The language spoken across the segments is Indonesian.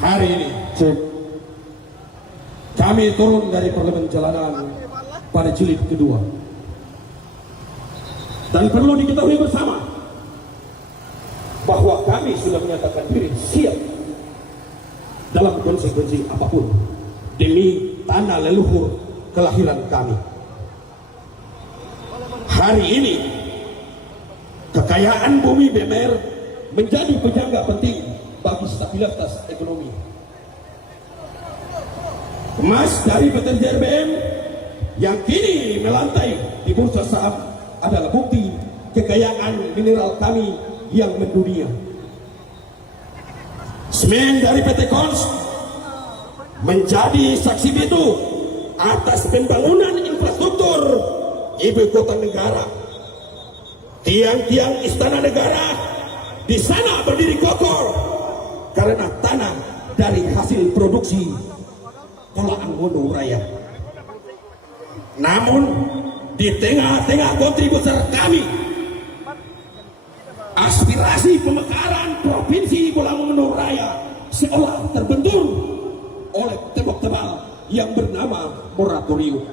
Hari ini kami turun dari parlemen jalanan pada jilid kedua, dan perlu diketahui bersama bahwa kami sudah menyatakan diri siap dalam konsekuensi apapun demi tanah leluhur kelahiran kami. Hari ini kekayaan bumi BMR menjadi penyangga penting bagi stabilitas ekonomi. Emas dari PT JRBM yang kini melantai di bursa saham adalah bukti kekayaan mineral kami yang mendunia. Semen dari PT Kons menjadi saksi bisu atas pembangunan infrastruktur ibu kota negara. Tiang-tiang istana negara di sana berdiri kokoh karena tanah dari hasil produksi Pulaan Mondo Raya. Namun di tengah-tengah kontribusi kami, aspirasi pemekaran provinsi Pulaan Mondo Raya seolah terbentur oleh tembok tebal yang bernama moratorium,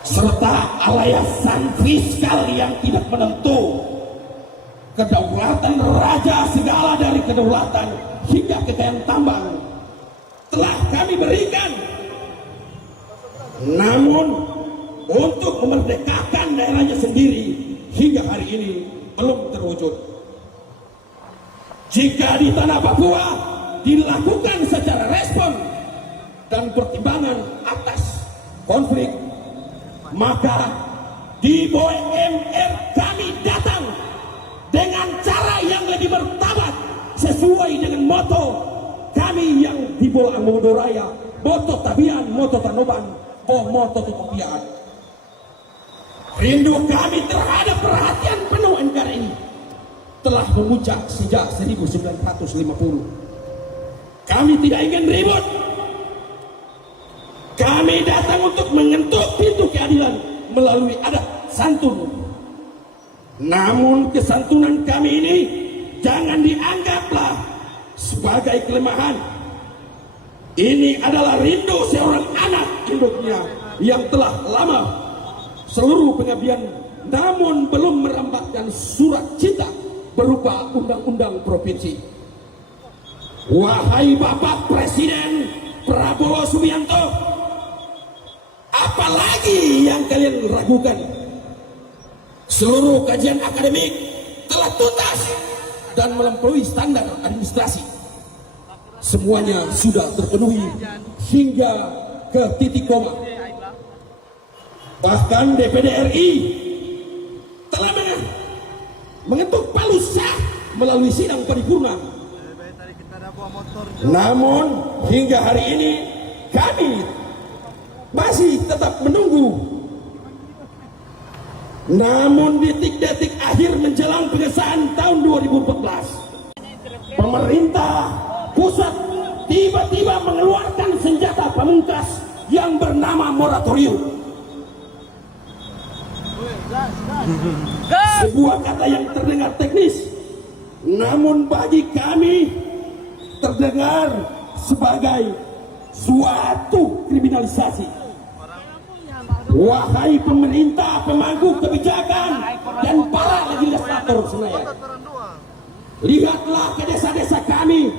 serta alasan fiskal yang tidak menentu. Kedaulatan raja segala dari kedaulatan hingga kekayaan tambang telah kami berikan, namun untuk memerdekakan daerahnya sendiri hingga hari ini belum terwujud. Jika di tanah Papua dilakukan secara respon dan pertimbangan atas konflik, maka di BMR kami datang dengan cara yang lebih martabat sesuai dengan moto kami yang di Pulaan Mondo Raya, moto Tabian, moto Tanoban, moto Tutupian. Rindu kami terhadap perhatian penuh NKRI telah memuncak sejak 1950. Kami tidak ingin ribut. Kami datang untuk mengetuk pintu keadilan melalui adat santun. Namun kesantunan kami ini jangan dianggaplah sebagai kelemahan. Ini adalah rindu seorang anak induknya yang telah lama seluruh pengabdian namun belum merambahkan surat cinta berupa undang-undang provinsi. Wahai Bapak Presiden Prabowo Subianto, apalagi yang kalian ragukan? Seluruh kajian akademik telah tuntas dan melampaui standar administrasi. Semuanya sudah terpenuhi hingga ke titik koma. Bahkan DPD RI telah mengetuk palu sah melalui sidang paripurna. Namun hingga hari ini kami masih tetap menunggu. Namun detik-detik akhir menjelang pengesahan tahun 2014, pemerintah pusat tiba-tiba mengeluarkan senjata pamungkas yang bernama moratorium. Sebuah kata yang terdengar teknis, namun bagi kami terdengar sebagai suatu kriminalisasi. Wahai pemerintah, pemangku kebijakan, dan para legislator Senayan, lihatlah ke desa-desa kami,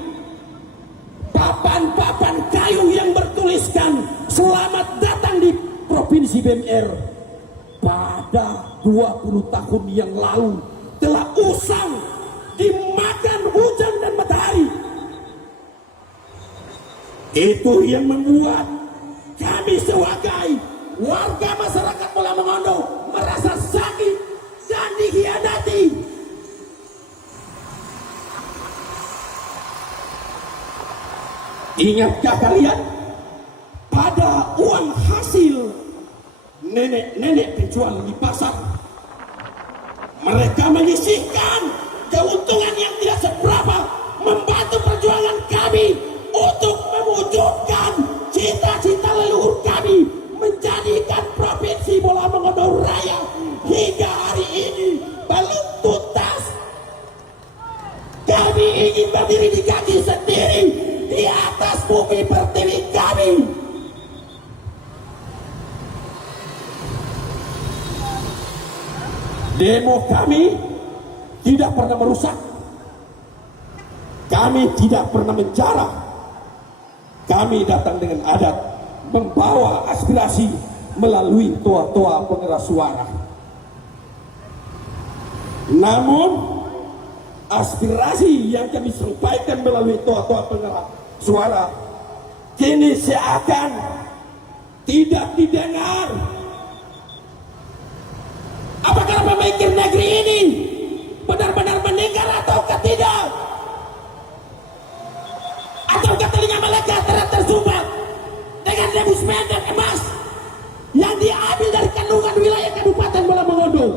papan-papan kayu yang bertuliskan selamat datang di Provinsi BMR pada 20 tahun yang lalu telah usang dimakan hujan dan matahari. Itu yang membuat kami sebagai warga masyarakat Pulaan Mongondo merasa sakit dan dikhianati. Ingatkah kalian pada uang hasil nenek-nenek penjual di pasar, mereka menyisihkan keuntungan yang tidak seberapa membantu perjuangan kami untuk mewujudkan cita-cita leluhur kami menjadikan Provinsi Pulaan Mongondo Raya hingga hari ini belum tuntas. Kami ingin berdiri di kaki sendiri di atas bumi pertiwi kami. Demo kami tidak pernah merusak, kami tidak pernah menjarah. Kami datang dengan adat, membawa aspirasi melalui toa-toa pengeras suara. Namun aspirasi yang kami sampaikan melalui toa-toa pengeras suara kini seakan tidak didengar. Apakah pemikir negeri ini benar-benar meninggal ataukah tidak? Ataukah telinga mereka tersumbat dengan rebusmen dan emas yang diambil dari kandungan wilayah Kabupaten Bola Mongondo?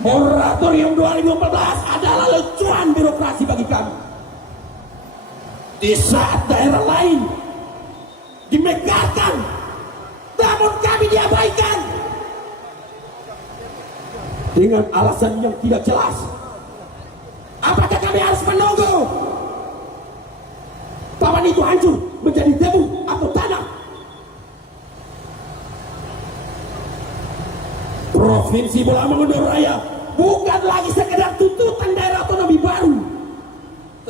Moratorium 2014 adalah lecuan birokrasi bagi kami. Di saat daerah lain dimegarkan, namun kami diabaikan dengan alasan yang tidak jelas. Apakah kami harus menunggu papan itu hancur menjadi debu atau tanah? Provinsi Bola Mongondo Raya bukan lagi sekedar tuntutan daerah otonomi baru,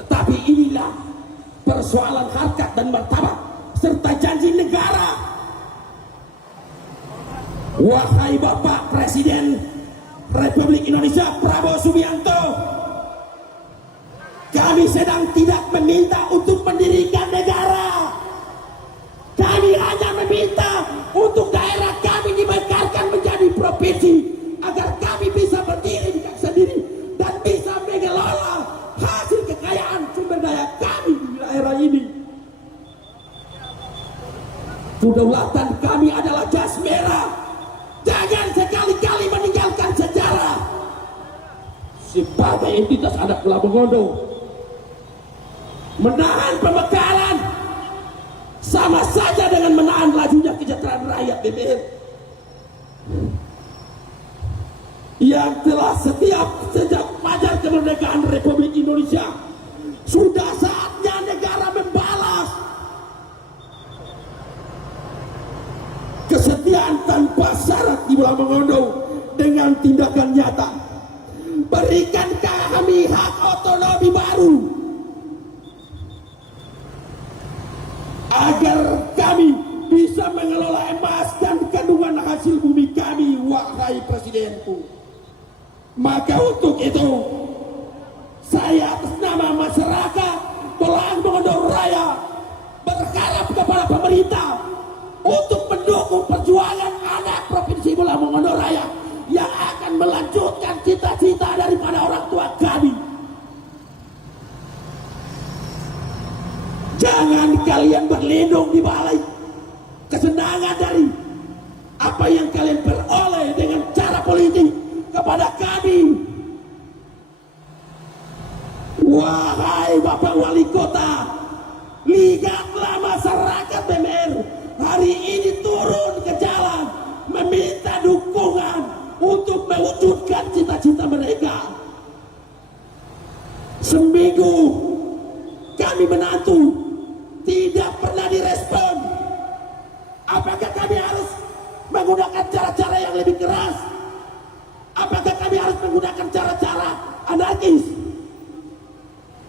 tetapi inilah persoalan harkat dan martabat serta janji negara. Wahai Bapak Presiden Republik Indonesia Prabowo Subianto, kami sedang tidak meminta untuk mendirikan negara. Kami hanya meminta untuk daerah kami dimekarkan menjadi provinsi agar kami bisa berdiri di kaki sendiri dan bisa mengelola hasil kekayaan sumber daya kami di daerah ini. Kedaulatan kami adalah jas merah. Jangan sekali-kali meninggalkan sejarah. Sebagai entitas anak Bola Mongondo, menahan pembekalan sama saja dengan menahan lajunya kesejahteraan rakyat BBM yang telah sejak fajar kemerdekaan Republik Indonesia. Sudah saatnya negara membalas kesetiaan tanpa syarat di Bola Mongondo dengan tindakan nyata. Berikan kami hak otonomi baru agar kami bisa mengelola emas dan kandungan hasil bumi kami, wahai Presidenku. Maka untuk itu saya atas nama masyarakat Bola Mongondo Raya berharap kepada pemerintah untuk mendukung perjuangan anak Provinsi Bola Mongondo Raya yang akan melanjutkan cita-cita daripada orang tua kami. Jangan kalian berlindung di balik kesenangan dari apa yang kalian peroleh dengan cara politik kepada kami. Wahai Bapak Wali Kota, lihatlah masyarakat BMR hari ini turun ke jalan meminta dukungan untuk mewujudkan cita-cita mereka. Seminggu kami menantu, tidak pernah direspon. Apakah kami harus menggunakan cara-cara yang lebih keras? Apakah kami harus menggunakan cara-cara anarkis?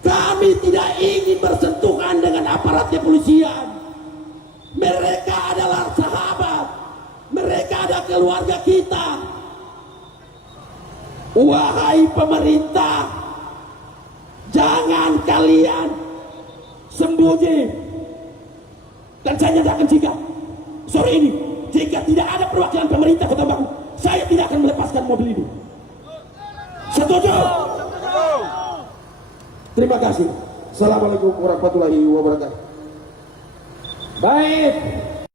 Kami tidak ingin bersentuhan dengan aparat kepolisian. Mereka adalah sahabat, mereka adalah keluarga kita. Wahai pemerintah, jangan kalian sembunyi. Dan saya nyatakan jika sore ini, jika tidak ada perwakilan pemerintah Kota Baku, saya tidak akan melepaskan mobil ini. Setuju? Terima kasih. Assalamualaikum warahmatullahi wabarakatuh. Baik.